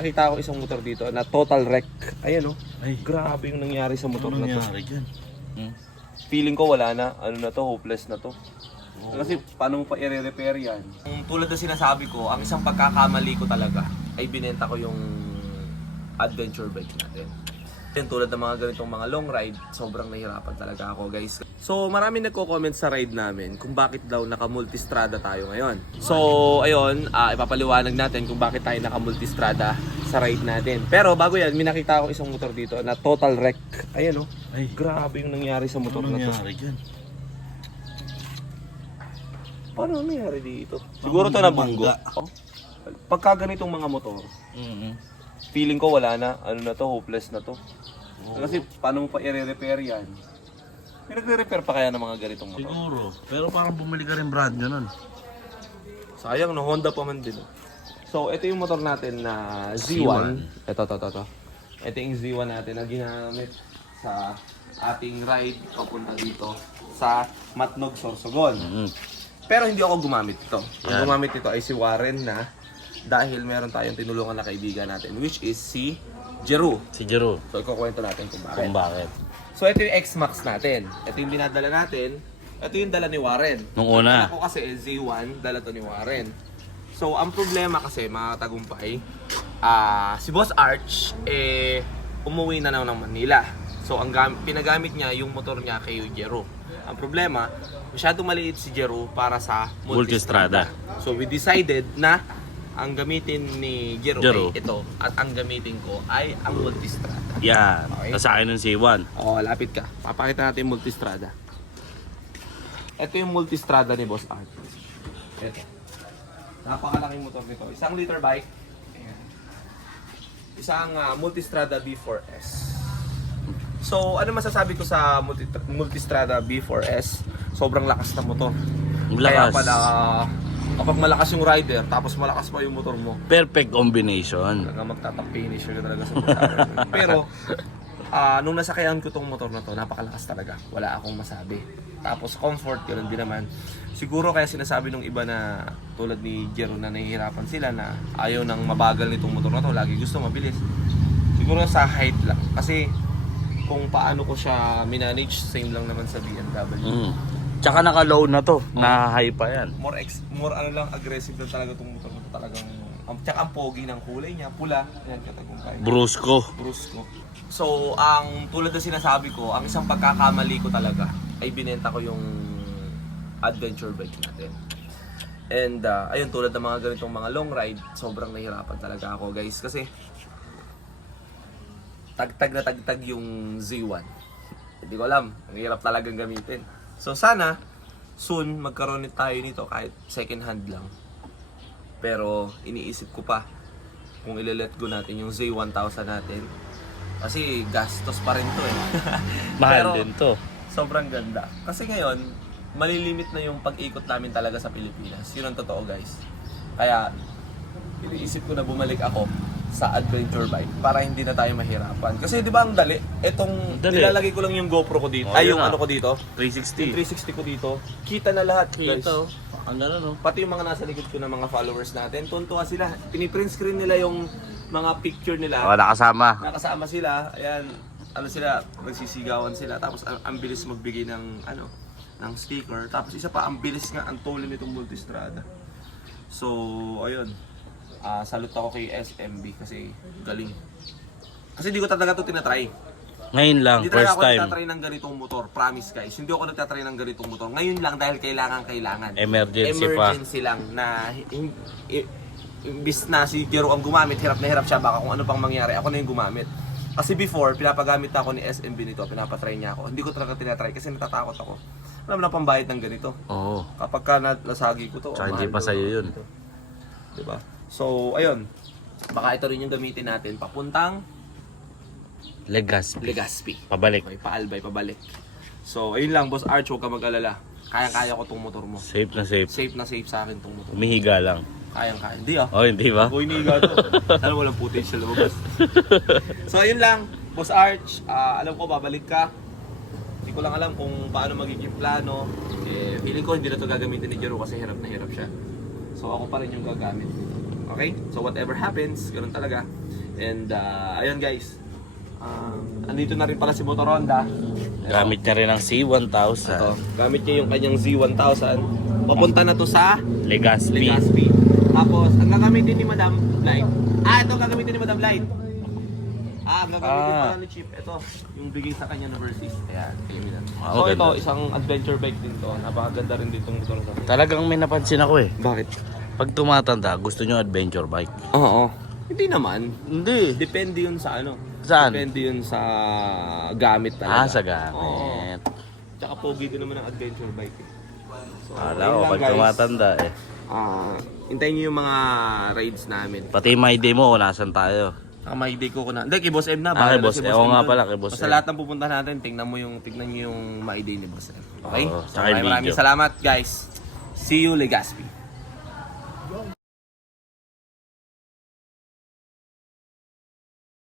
Nakita ko isang motor dito na total wreck. Ayan oh. Ay, Grabe yung nangyari sa motor ano na to. nangyari dyan? Hmm? Feeling ko wala na. Ano na to, hopeless na to. Kasi paano mo pa i-repair yan? Tulad na sinasabi ko, ang isang pagkakamali ko talaga ay binenta ko yung adventure bike natin. Yan, tulad ng mga ganitong mga long ride, sobrang nahirapan talaga ako guys. So marami nagko-comment sa ride namin kung bakit daw naka-multistrada tayo ngayon. So ayun, ah, ipapaliwanag natin kung bakit tayo naka-multistrada sa ride natin. Pero bago yan, may nakita ko isang motor dito na total wreck. Ayan oh. Ay, Grabe yung nangyari sa motor ano na to. nangyari dyan? Paano nangyari dito? Siguro to nabunggo. Oh. Pagka ganitong mga motor, Mm-hmm. feeling ko wala na. Ano na to, hopeless na to. Kasi paano mo pa i-repair yan? May nagre-repair pa kaya ng mga ganitong motor? Siguro. Pero parang bumili ka rin brand nyo nun. Sayang, no? Honda pa man din. oh. So, ito yung motor natin na Z1. Z1. Ito, ito, ito, ito. Ito yung Z1 natin na ginamit sa ating ride papunta dito sa Matnog, Sorsogon. Mm-hmm. Pero hindi ako gumamit ito. Ang gumamit ito ay si Warren na dahil meron tayong tinulungan na kaibigan natin which is si Jeru. Si Jero. So ikukwento natin kung bakit. Kung bakit. So ito yung X-Max natin. Ito yung dinadala natin. Ito yung dala ni Warren. Nung una. Ako kasi eh, Z1, dala to ni Warren. So ang problema kasi mga tagumpay, ah si Boss Arch eh umuwi na naman ng Manila. So ang gam- pinagamit niya yung motor niya kay Jero. Ang problema, masyado maliit si Jero para sa multistrada. Multistrada. So we decided na ang gamitin ni Jero, Jero. ay ito at ang gamitin ko ay ang multistrada. Yan. Okay. Sa akin ng C1. Oo, lapit ka. Papakita natin yung multistrada. Ito yung multistrada ni Boss Art. Ito. Napakalaking motor nito. Isang liter bike. Ayan. Isang ah, multistrada B4S. So, ano masasabi ko sa multi multistrada B4S? Sobrang lakas ng motor. Kaya Lakas. pala, kapag malakas yung rider, tapos malakas pa yung motor mo, Perfect combination. Talaga magtatap finisher ka talaga sa motor. Pero, ah nung nasakayan ko tong motor na to, napakalakas talaga. Wala akong masabi. Tapos comfort, yun din naman. Siguro kaya sinasabi nung iba na tulad ni Jero na nahihirapan sila na ayaw nang mabagal nitong motor na to, lagi gusto mabilis. Siguro sa height lang. Kasi kung paano ko siya minanage, same lang naman sa BMW. Mm. Tsaka naka-low na to. Na high pa yan. More ex, more ano lang aggressive lang talaga tong motor na to. Talagang, um, tsaka ang pogi ng kulay niya, pula. Yan, katagumpay. Brusco. brusco. So, ang tulad na sinasabi ko, ang isang pagkakamali ko talaga ay binenta ko yung adventure bike natin. And uh, ayun, tulad ng mga ganitong mga long ride, sobrang nahirapan talaga ako guys. Kasi tagtag na tagtag yung Z1. Hindi ko alam, ang hirap talagang gamitin. So sana, soon magkaroon tayo nito kahit second hand lang. Pero iniisip ko pa kung ile-let go natin yung Z1000 natin. Kasi gastos pa rin to eh. Mahal Pero, din to. Sobrang ganda. Kasi ngayon, malilimit na yung pag-ikot namin talaga sa Pilipinas. Yun ang totoo guys. Kaya, iniisip ko na bumalik ako sa adventure bike para hindi na tayo mahirapan. Kasi di ba ang dali? Etong Dali. nilalagay ko lang yung GoPro ko dito. Oh, ay, yun yung na. ano ko dito. Yung 360. 360 ko dito. Kita na lahat guys. Ito. Ang gano'n no? Pati yung mga nasa likod ko ng mga followers natin, tuntua sila. Piniprint screen nila yung mga picture nila. Oh, nakasama. Nakasama sila. Ayan, ano sila, nagsisigawan sila. Tapos ang, ang bilis magbigay ng ano, ng sticker. Tapos isa pa, ang bilis nga ang tolling nitong Multistrada. So, ayun. Ah, salute ako kay SMB kasi galing. Kasi hindi ko talaga to tinatry. Ngayon lang, Hindi first ako time. nagtatry ng ganitong motor. Promise guys. Hindi ako nagtatry ng ganitong motor. Ngayon lang dahil kailangan kailangan. Emergency pa. Emergency lang na imbis na si Jero ang gumamit, hirap na hirap siya baka kung ano pang mangyari, ako na yung gumamit. Kasi before, pinapagamit ako ni SMB nito, pinapatry niya ako. Hindi ko talaga tinatry kasi natatakot ako. Alam na pambayad ng ganito. Oo. Kapag ka na, nasagi ko to, Tsaka hindi pa sa'yo yun. Diba? So, ayun. Baka ito rin yung gamitin natin papuntang Legazpi. Legazpi. Pabalik. Okay, paalbay, pabalik. So, ayun lang, Boss Arch, huwag ka mag-alala. Kayang-kaya ko tong motor mo. Safe na safe. Safe na safe sa akin tong motor. Umihiga lang. Kayang-kaya. Hindi ah. Oh, hindi ba? Boy, niga to. Sana walang footage sa lumabas. so, ayun lang. Boss Arch, ah, alam ko, babalik ka. Hindi ko lang alam kung paano magiging plano. Eh, feeling ko hindi na to gagamitin ni Jero kasi hirap na hirap siya. So, ako pa rin yung gagamit. Okay? So, whatever happens, ganun talaga. And uh, ayun guys. Um, andito na rin pala si Motoronda. Gamit niya rin ang C1000. Ito, gamit niya yung kanyang Z1000. Papunta na to sa Legaspi. Legazpi. Tapos, ang gagamitin ni Madam Light. Ah, ito ang gagamitin ni Madam Light. Ah, ang gagamitin Ah. pala ni Chip. Ito, yung bigay sa kanya na Versys. Ayan, kaya Ah, So ito, maganda. isang adventure bike din to. Napakaganda rin ditong motor sa Talagang may napansin ako eh. Bakit? Pag tumatanda, gusto nyo adventure bike. Oo. Hindi naman. Hindi. Depende yun sa ano. Saan? Depende yun sa gamit talaga. Ah, sa gamit. Tsaka pogi din naman ang adventure bike. eh. So, Kala ayun ko, lang, pag guys. tumatanda eh. Ah, hintayin niyo yung mga rides namin. Pati may demo, nasan tayo? Saka may day ko ko na. Hindi, kay Boss M na. Ah, kay Boss M. Oo nga pala, kay Boss Basta M. lahat ng pupunta natin, tingnan mo yung, tingnan niyo yung my day ni Boss M. Okay? Oo, so, tsaka yung maraming video. salamat, guys. See you, Legazpi.